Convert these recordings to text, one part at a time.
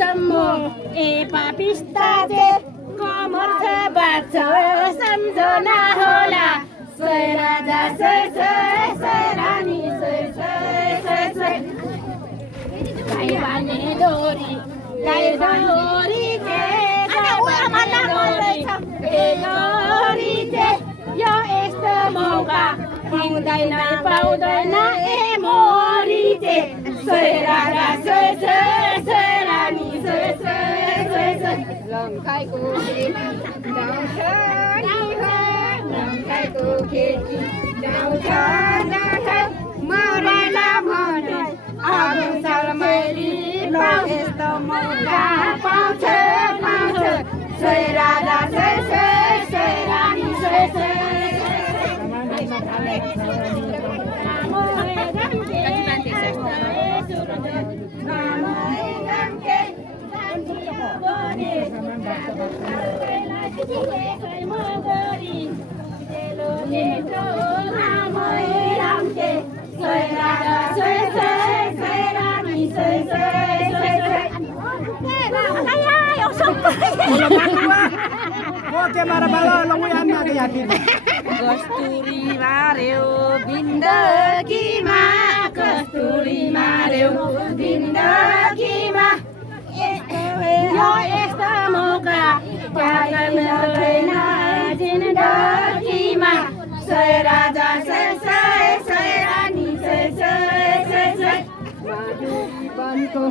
सम्मो ए पापिस्ता जे कमर छ बाछ सम्झना होला सोय राजा सोय सोय सोय रानी सोय सोय सोय सोय गाई बाने डोरी के डोरी के यो यस्तो मौका पाउँदैन पाउँदैन ए मोरी के सोय राजा सोय सोय सोय रानी सोय सोय सोय सोय लङ्काको खेती डाउँछ मरेन भने अब शर्मैली यस्तो मौका पाउँछ पाउँछ सोय राजा सोय सोय सोय रानी सोय सोय Oke, marah bala long yang nak yakin. Kasturi mareu bindagima kasturi mareu bindagima yo esta moga pagan reina jindagima soy raja soy soy soy rani soy soy soy soy maduri banko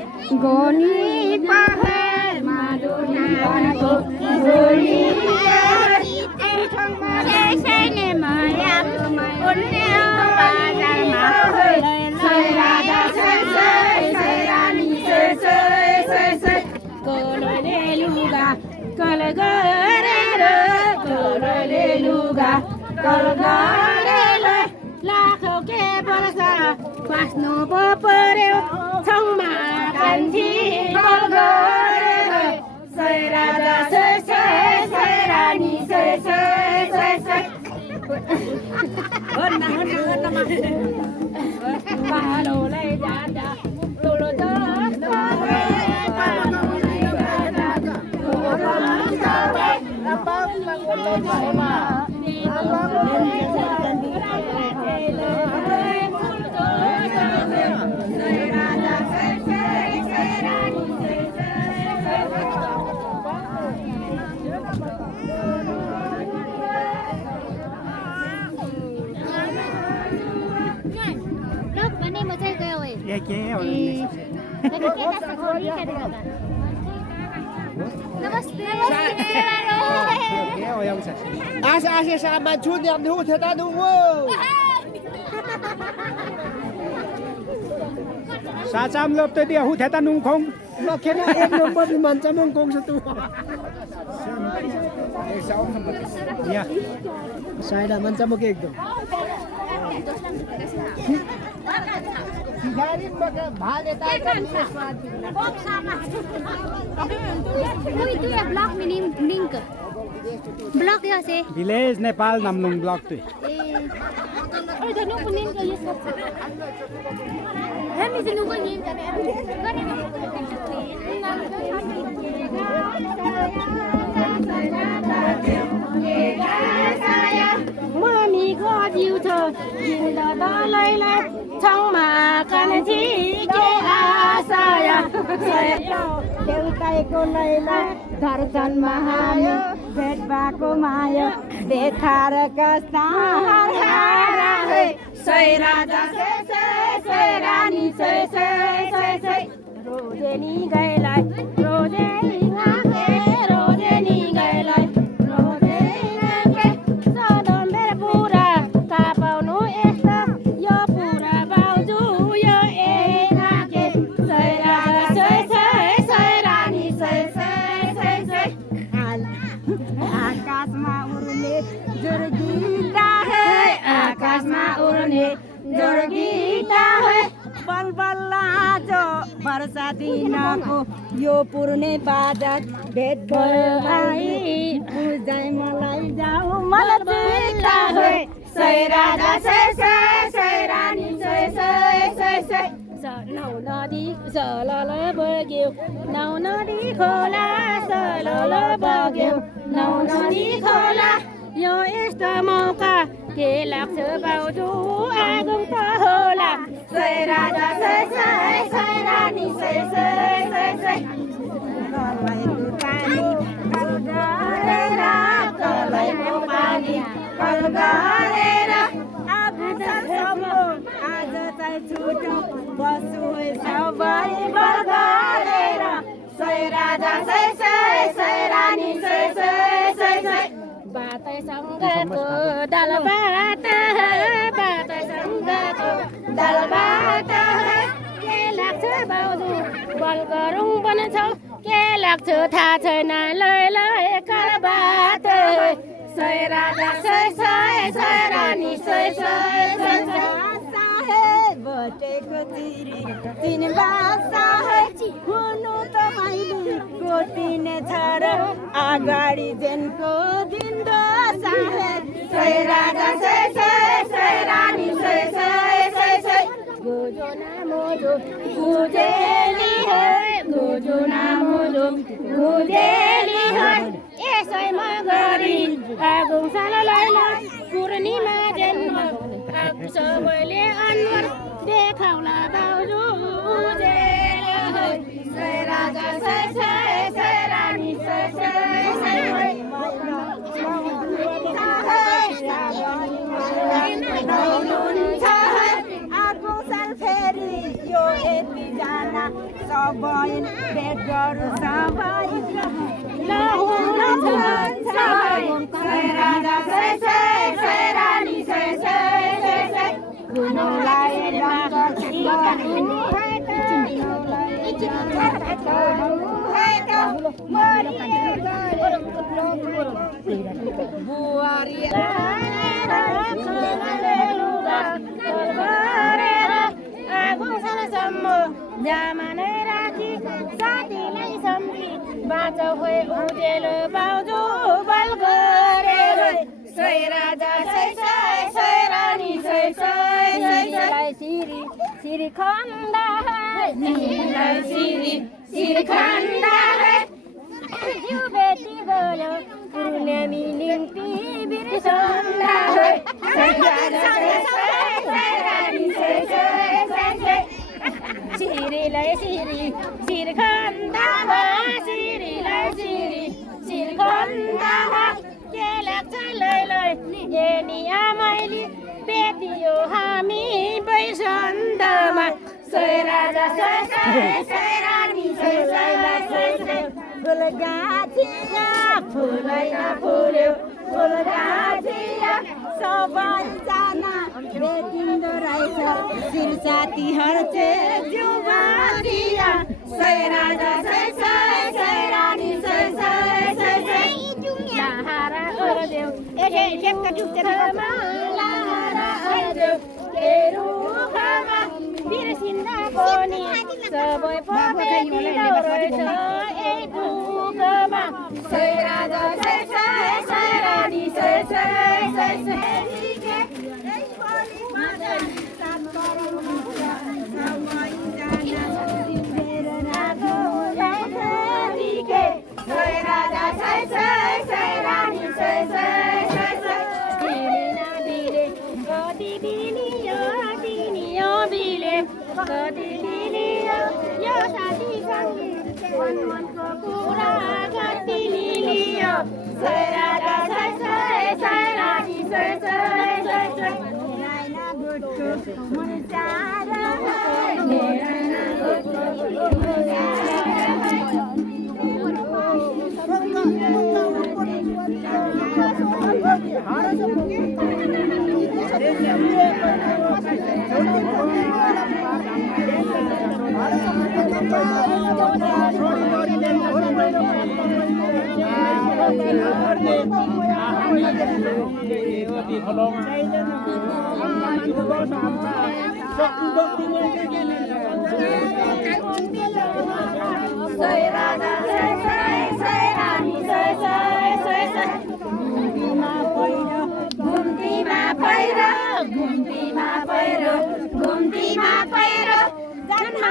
goni pahar maduri banko goni Pasno poporeo chongma kanthi golgore soy raja soy soy soy rani soy soy soy soy hơn mà palo lay jada tolo da Asa sama chun yang hu thế ta đúng Sa cham lop tới dia hu thế ta nung không. Nó khiến em nó mất mình cho mong công tu. Ya. Saya dah macam mau kek tu. Gari pakai bhale ta kan box sama. Itu ya blog minim link. Blog ya sih. Village Nepal namnung blog tu. Oh, dah nunggu link ke yes. Kami sih nunggu link kan. Mami có diêu thơ nhìn đó đó lấy lấy trong mà căn chi kê a sa ya đều tay cô lấy lấy thar chân mà hayo bet ba cô mayo để thar ka sa ha hey say raja say rani say say rojeni gai lai rojeni ngake rojeni gai lai वर्षा दिनको यो पुर्ने बाजार भेट भयो भाइ बुझाइ मलाई जाऊ मलाई चिता होय सय राजा सय सय सय रानी सय सय सय सय नौ नदी सलल बग्यो नौ नदी खोला सलल बग्यो नौ नदी खोला यो यस्तो मौका के लाग्छ बाउजू आगो त होला सय राजा सय सय सय रानी सय सय सय सय कलैको पानी कल गरेर आज चाहिँ छुटो बसु सबै बल गरेर सय राजा सय सय सय रानी सय सय सय सय बातैसँगको दाल भात बातैसँगको दाल भात के लाग्छ बाउजू बल गरौँ पनि छौ के लाग्छ थाहा छैन लै लै काल बात सय राजा सय सय सय रानी सय सय सय बटेको चिरी तिन बासा हुनु त मैले कोटिने छ र अगाडि जेनको दिन दोसाहे सय राजा सय सय सय रानी सय सय सय सय गोजो ना मोजो गुजेली है गोजो ना मोजो गुजेली है यसैमा गरी आगो साला लैला पूर्णिमा जन्म सबैले अनुहार देखाउला बाउजू सय राजा सय सय सय रानी सय सय सय आगो साल फेरि यो यतिजना सबै भेट गरौँ सबै सय राजा सय सय सय रानी सय सय सय सय गुनौलाई जामाने राखी साथीलाई सम्झी बाँच खोइ उजेलो बाउजू बल गरेर सय राजा सय सय सय रानी सय सय सय सय सिरी सिरी खन्दा सिरी खन्दा जिउ बेटी गयो पूर्णमी निम्ति बिर्सन्दा सय राजा सय सय रानी सय सय सय सय सिरीलाई सिरी सिर खन्दामा सिरीलाई सिरी सिर खन्दामा के लाग्छ लै लै एनी आमाइली बेटियो हामी बैसन्तमा सय राजा सय सय सय रानी सय सय सय सय फुल गाछिया फुलै नफुल्यो फुल गाछिया सबैजना बेटिँदो रहेछ शिर साथीहरू चाहिँ जुवारिया सय राजा सय सय सय रानी सय सय सय सय लाहारा अर्देऊ लाहारा अर्देऊ रुखमा बिर्सिँदा पनि सबै पखेटिलो रहेछ एक दुखमा सय राजा सय सय सय रानी सय सय सय सय सय राजा सय सय सय रानी सय सय सय सय बिले कति बिलियो तिनियो बिले कति बिलियो यो साथी सँगै मनको कुरा कति मिलियो सय राजा सय सय सय रानी सय सय सय सय मन चारा सय राजा सय सय सय रानी सय सय सय सय घुम्तीमा पहिरो घुम्तीमा पहिरो घुम्तीमा पहिरो जन्म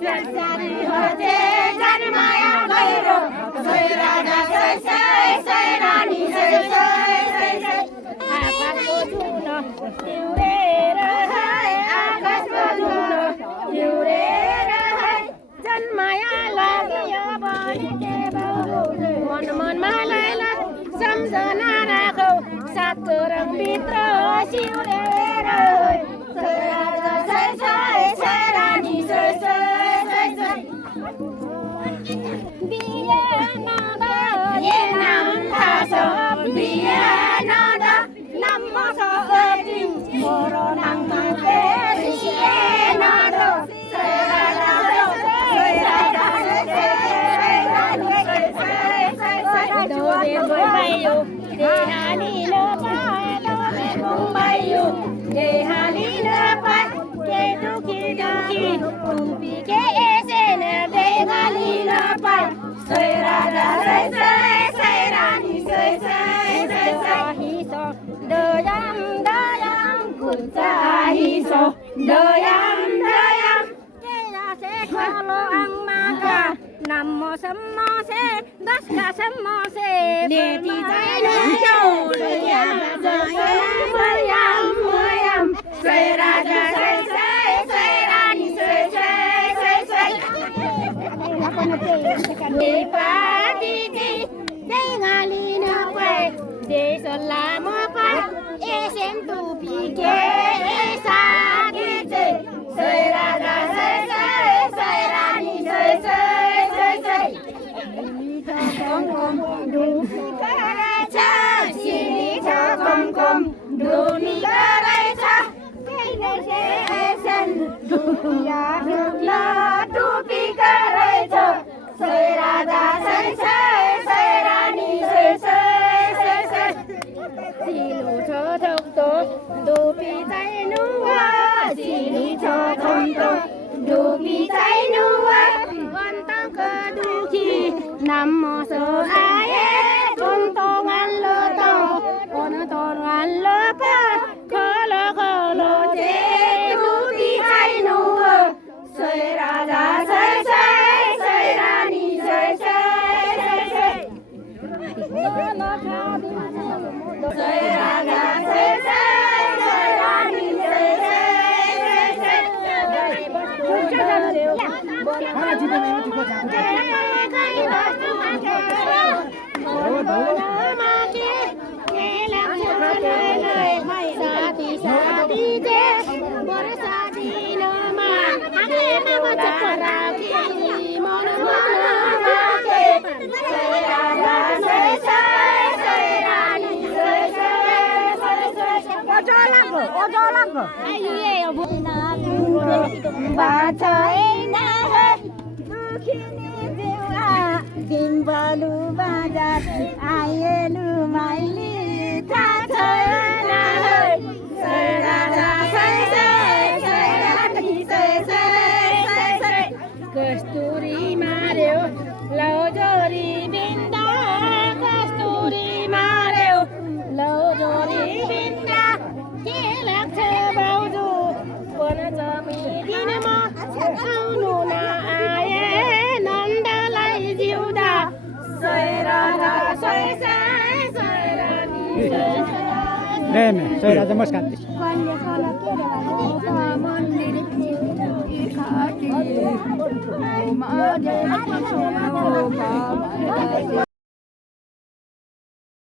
सारी होते जन्माया गहिरो सोही राजा सोही सोही रानी सोही सोही आकाशको धुलो तिउरेर है आकाशको धुलो तिउरेर है जन्माया लाग्यो बनिके बाउ मन मनमा लैला सम्झना राखौ सातो रङभित्र सिउरेर सोही राजा सोही सोही रानी सोही सोही बिहानदा ये नाम थाहा छ बिहानदा नाममा छ दिन मोरो नाममा पेसिएनदा सोही राजा सोही राजा सोही बायो देहानी नपाए बायो देहानी नपाए के दुखी दुखी कुम्पी के एसेन देहानी नपाए सोही राजा सोही रानी सोही हिसो दयाम दयाम कुचाहिसो दयाम दयाम केया से खालो आंमाका नामो सम्मो से दसका सम्मो से लेती जाइलो दयाम दयाम मयाम सोही राजा सोही रानी सोही नेपाली देगाली नपाए देश लामो पाए एसेम टुपी के सागी सोही राजा सोही रानी सोही डुमी गरेछ सिनी छ कम डुमी गरेछ टुपी गरेछ सोही राजा सोही रानी सोही सिलु छ थोक्तो डुपी चाहिनु सिनी छ थोक्तो डुपी चाहिनु अन्तको दुखी नामो सो आए टोङटोङान लो त टोङटोङान लो पा खोलो खोलो जे डुबी चाहिनु सोही राजा सोही रानी सोही राजा सोही रानी साथी साथी जे बरे साथी नमा आगे नमा चक्रा के मन मनमा के सोही राजा सोही रानी सोही ओजलाको आइए अब बाचा एना दुखिने देवा दिनबलु बाजार आएलु माइली थाहा छैन सोही राजा सोही रानी सोही कस्तुरी मार्यो लौजोरी बिन्दा कस्तुरी मार्यो लौजोरी बिन्दा के लाग्छ बाउजू पन जमिदिनमा आउनु नआए नन्दलाई जिउँदा सोही राजा सोही रानी सोही राजा मस्कान्ति मन्दिर